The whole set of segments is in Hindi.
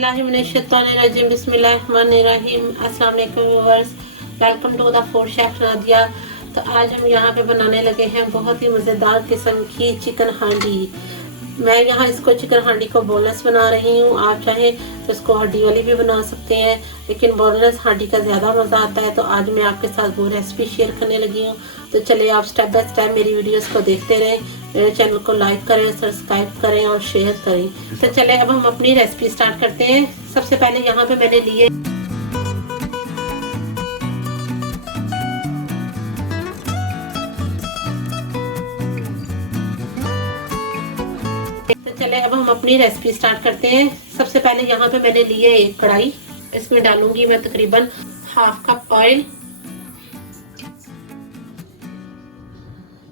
औज़ुबिल्लाहिमिनश्शैतानिर्रजीम बिस्मिल्लाहिर्रहमानिर्रहीम। अस्सलाम वालेकुम viewers, welcome to the food chef Nadia. तो आज हम यहाँ पे बनाने लगे हैं बहुत ही मज़ेदार किस्म की चिकन हांडी। मैं यहाँ इसको चिकन हांडी को बोनलेस बना रही हूँ। आप चाहें तो इसको हड्डी वाली भी बना सकते हैं, लेकिन बोनलेस हांडी का ज़्यादा मज़ा आता है। तो आज मैं आपके साथ वो रेसिपी शेयर करने लगी हूँ। तो चलिए आप स्टेप बाय स्टेप मेरी वीडियोस को देखते रहें। मेरे चैनल को लाइक करें, सब्सक्राइब करें और शेयर करें। तो चलिए अब हम अपनी रेसिपी स्टार्ट करते हैं। सबसे पहले यहाँ पे मैंने लिए अब हम अपनी रेसिपी स्टार्ट करते हैं। सबसे पहले यहाँ पे मैंने लिए एक कढ़ाई, इसमें डालूंगी मैं तकरीबन हाफ कप ऑयल।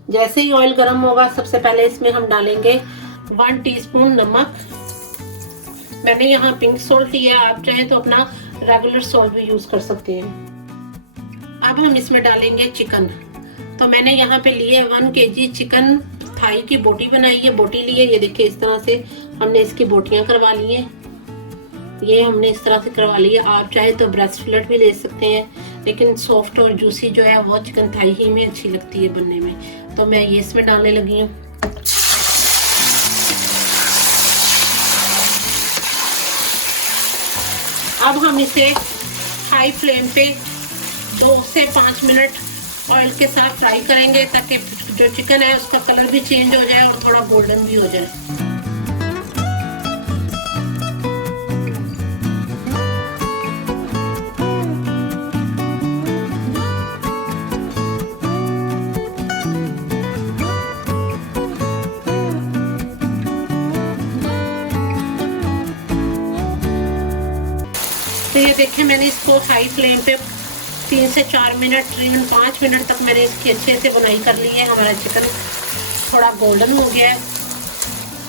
जैसे ही ऑयल गर्म होगा सबसे पहले इसमें हम डालेंगे 1 टीस्पून नमक। मैंने यहाँ पिंक सॉल्ट लिया, आप चाहें तो अपना रेगुलर सॉल्ट भी यूज कर सकते हैं। अब हम इसमें डालेंगे चिकन। तो मैंने यहाँ पे लिए 1 kg चिकन थाई की बोटी बनाई है, बोटी ली है। ये देखिए इस तरह से हमने इसकी बोटियां करवा ली है। ये हमने इस तरह से करवा ली है। आप चाहे तो ब्रेस्ट फिलेट भी ले सकते हैं, लेकिन सॉफ्ट और जूसी जो है वो चिकन थाई ही में अच्छी लगती है बनने में। तो मैं ये इसमें डालने लगी हूँ। अब हम इसे हाई फ्लेम पे 2 से 5 मिनट ऑयल के साथ फ्राई करेंगे, ताकि जो चिकन है उसका कलर भी चेंज हो जाए और थोड़ा गोल्डन भी हो जाए। तो ये देखिए मैंने इसको हाई फ्लेम पे 3 से 4 मिनट, तकरीबन 5 मिनट तक मैंने इसकी अच्छे से बुनाई कर ली है। हमारा चिकन थोड़ा गोल्डन हो गया है।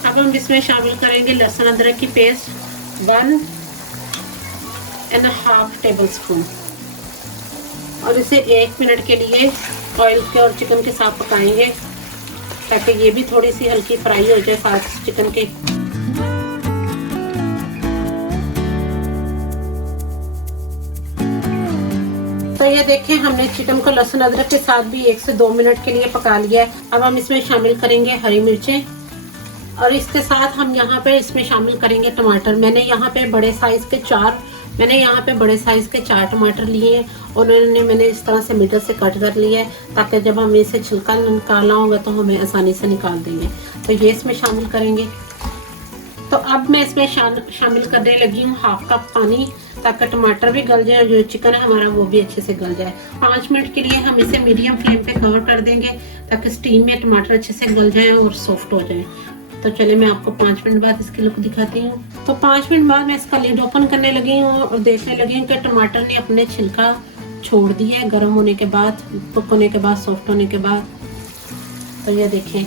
अब हम इसमें शामिल करेंगे लहसुन अदरक की पेस्ट 1.5 टेबलस्पून, और इसे 1 मिनट के लिए ऑयल के और चिकन के साथ पकाएंगे, ताकि ये भी थोड़ी सी हल्की फ्राई हो जाए साथ चिकन के। तो ये देखें हमने चिकन को लहसुन अदरक के साथ भी 1 से 2 मिनट के लिए पका लिया है। अब हम इसमें शामिल करेंगे हरी मिर्चें, और इसके साथ हम यहाँ पे इसमें शामिल करेंगे टमाटर। मैंने यहाँ पे बड़े साइज के 4 टमाटर लिए हैं, और उन्होंने मैंने इस तरह से मिडल से कट कर लिया है, ताकि जब हमें इसे छिलका निकालना होगा तो हमें आसानी से निकाल देंगे। तो ये इसमें शामिल करेंगे। तो अब मैं इसमें शामिल करने लगी हूँ हाफ कप पानी, ताकि टमाटर भी गल जाए और जो चिकन है हमारा वो भी अच्छे से गल जाए। 5 मिनट के लिए हम इसे मीडियम फ्लेम पे कवर कर देंगे, ताकि स्टीम में टमाटर अच्छे से गल जाए और सॉफ्ट हो जाए। तो चलिए मैं आपको 5 मिनट बाद इसकी लुक दिखाती हूँ। तो 5 मिनट बाद मैं इसका लिड ओपन करने लगी हूँ और देखने लगी हूँ कि टमाटर ने अपने छिलका छोड़ दिया है, गर्म होने के बाद, कुक होने के बाद, सॉफ्ट होने के बाद। तो ये देखें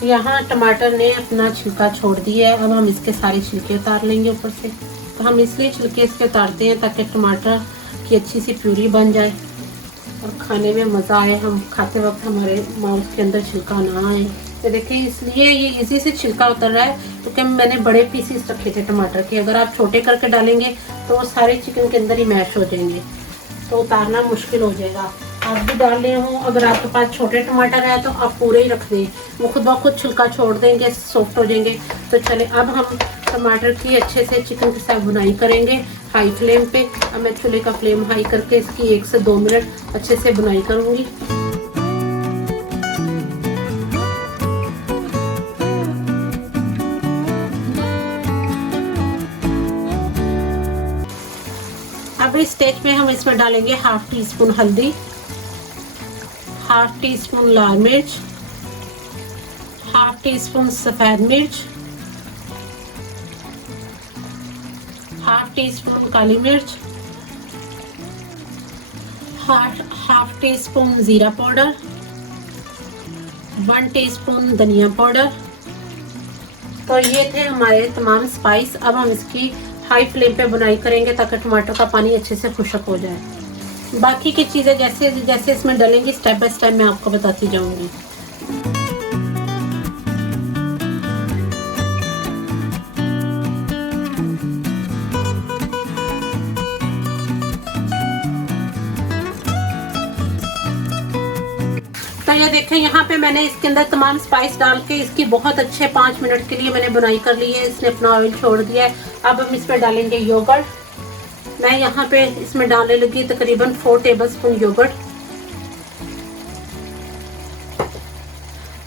यहाँ टमाटर ने अपना छिलका छोड़ दिया है। अब हम इसके सारे छिलके उतार लेंगे ऊपर से। तो हम इसलिए छिलके इसके उतारते हैं ताकि टमाटर की अच्छी सी प्यूरी बन जाए और खाने में मज़ा आए। हम खाते वक्त हमारे माउथ के अंदर छिलका ना आए। तो देखिए इसलिए ये इजी से छिलका उतर रहा है, क्योंकि मैंने बड़े पीसेस रखे थे टमाटर के। अगर आप छोटे करके डालेंगे तो वो सारे चिकन के अंदर ही मैश हो जाएंगे, तो उतारना मुश्किल हो जाएगा। आप भी डाल रहे हो, अगर आपके पास छोटे टमाटर है तो आप पूरे ही रख दें, वो खुद ब खुद छिलका छोड़ देंगे, सॉफ्ट हो जाएंगे। तो चले अब हम टमाटर की अच्छे से चिकन के साथ बुनाई करेंगे हाई फ्लेम पे। अब मैं चूल्हे का फ्लेम हाई करके इसकी 1 से 2 मिनट अच्छे से बुनाई करूंगी। अब इस स्टेज में हम इसमें डालेंगे 1/2 टीस्पून हल्दी, 1/2 टीस्पून लाल मिर्च, 1/2 टीस्पून सफ़ेद मिर्च, 1/2 टीस्पून काली मिर्च, 1/2 टीस्पून जीरा पाउडर, 1 टीस्पून धनिया पाउडर। तो ये थे हमारे तमाम स्पाइस। अब हम इसकी हाई फ्लेम पे बुनाई करेंगे, ताकि टमाटर का पानी अच्छे से खुश्क हो जाए। बाकी की चीज़ें जैसे जैसे इसमें डलेंगी स्टेप बाय स्टेप मैं आपको बताती जाऊंगी। ये देखें, यहाँ पे मैंने इसके अंदर तमाम स्पाइस डाल के इसकी बहुत अच्छे 5 मिनट के लिए मैंने बुनाई कर ली है। इसने अपना ऑयल छोड़ दिया है। अब हम इसमें डालेंगे योगर्ट। मैं यहाँ पे इसमें डालने लगी तकरीबन 4 टेबलस्पून योगर्ट,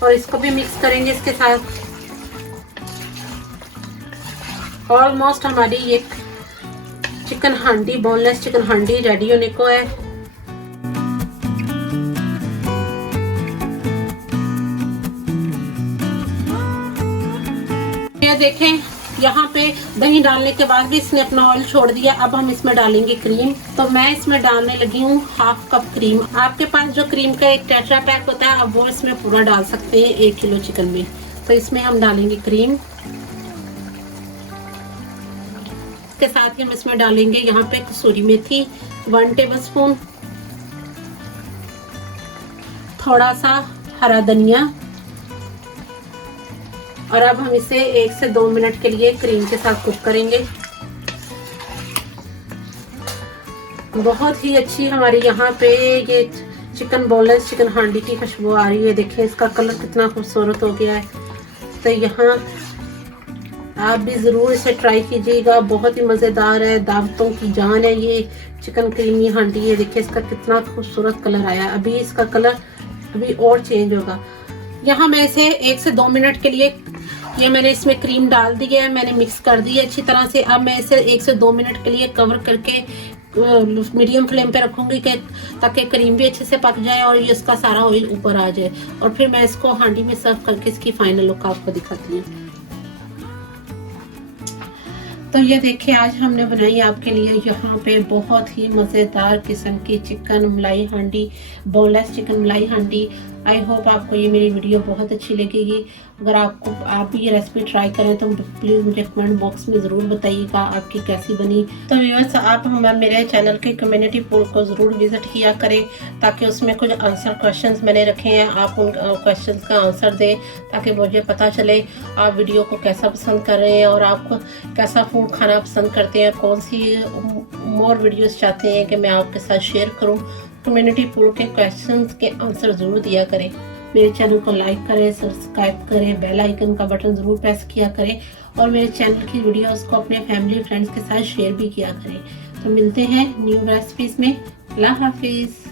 और इसको भी मिक्स करेंगे इसके साथ। ऑलमोस्ट हमारी ये चिकन हांडी, बोनलेस चिकन हांडी रेडी होने को है। ये देखें, यहाँ पे दही डालने के बाद भी इसने अपना ऑयल छोड़ दिया। अब हम इसमें डालेंगे क्रीम। तो मैं इसमें डालने लगी हूँ 1/2 कप क्रीम। आपके पास जो क्रीम का एक टेट्रा पैक होता है, अब वो इसमें पूरा डाल सकते हैं 1 किलो चिकन में। तो इसमें हम डालेंगे क्रीम। के साथ ही हम इसमें डालेंगे यहाँ पे कसूरी मेथी 1 टेबलस्पून, थोड़ा सा हरा धनिया, और अब हम इसे 1 से 2 मिनट के लिए क्रीम के साथ कुक करेंगे। बहुत ही अच्छी हमारी यहाँ पे ये चिकन बोनलेस चिकन हांडी की खुशबू आ रही है। देखिए इसका कलर कितना खूबसूरत हो गया है। तो यहाँ आप भी ज़रूर इसे ट्राई कीजिएगा, बहुत ही मज़ेदार है, दावतों की जान है ये चिकन क्रीमी हांडी है। देखिए इसका कितना खूबसूरत कलर आया। अभी इसका कलर अभी और चेंज होगा। यहाँ मैं इसे 1 से 2 मिनट के लिए, ये मैंने इसमें क्रीम डाल दी है, मैंने मिक्स कर दी है अच्छी तरह से। अब मैं इसे 1 से 2 मिनट के लिए कवर करके मीडियम फ्लेम पे रखूंगी कि ताकि क्रीम भी अच्छे से पक जाए और ये इसका सारा ऑयल ऊपर आ जाए। और फिर मैं इसको हांडी में सर्व करके इसकी फाइनल लुक आपको दिखाती हूँ। तो ये देखिए, आज हमने बनाई आपके लिए यहाँ पे बहुत ही मज़ेदार किस्म की चिकन मलाई हांडी, बोनलेस चिकन मलाई हांडी। आई होप आपको ये मेरी वीडियो बहुत अच्छी लगेगी। अगर आप भी ये रेसिपी ट्राई करें तो प्लीज़ मुझे कमेंट बॉक्स में ज़रूर बताइएगा आपकी कैसी बनी। तो व्यूअर्स, आप मेरे चैनल के कम्युनिटी पोल को ज़रूर विज़िट किया करें, ताकि उसमें कुछ आंसर क्वेश्चंस मैंने रखे हैं, आप उन क्वेश्चंस का आंसर दें, ताकि मुझे पता चले आप वीडियो को कैसा पसंद कर रहे हैं और आप कैसा फूड खाना पसंद करते हैं, कौन सी मोर वीडियोज़ चाहते हैं कि मैं आपके साथ शेयर करूँ। कम्युनिटी पोल के क्वेश्चंस के आंसर ज़रूर दिया करें। मेरे चैनल को लाइक करें, सब्सक्राइब करें, बेल आइकन का बटन ज़रूर प्रेस किया करें, और मेरे चैनल की वीडियोस को अपने फैमिली फ्रेंड्स के साथ शेयर भी किया करें। तो मिलते हैं न्यू रेसिपीज़ में। अल्लाह हाफिज़।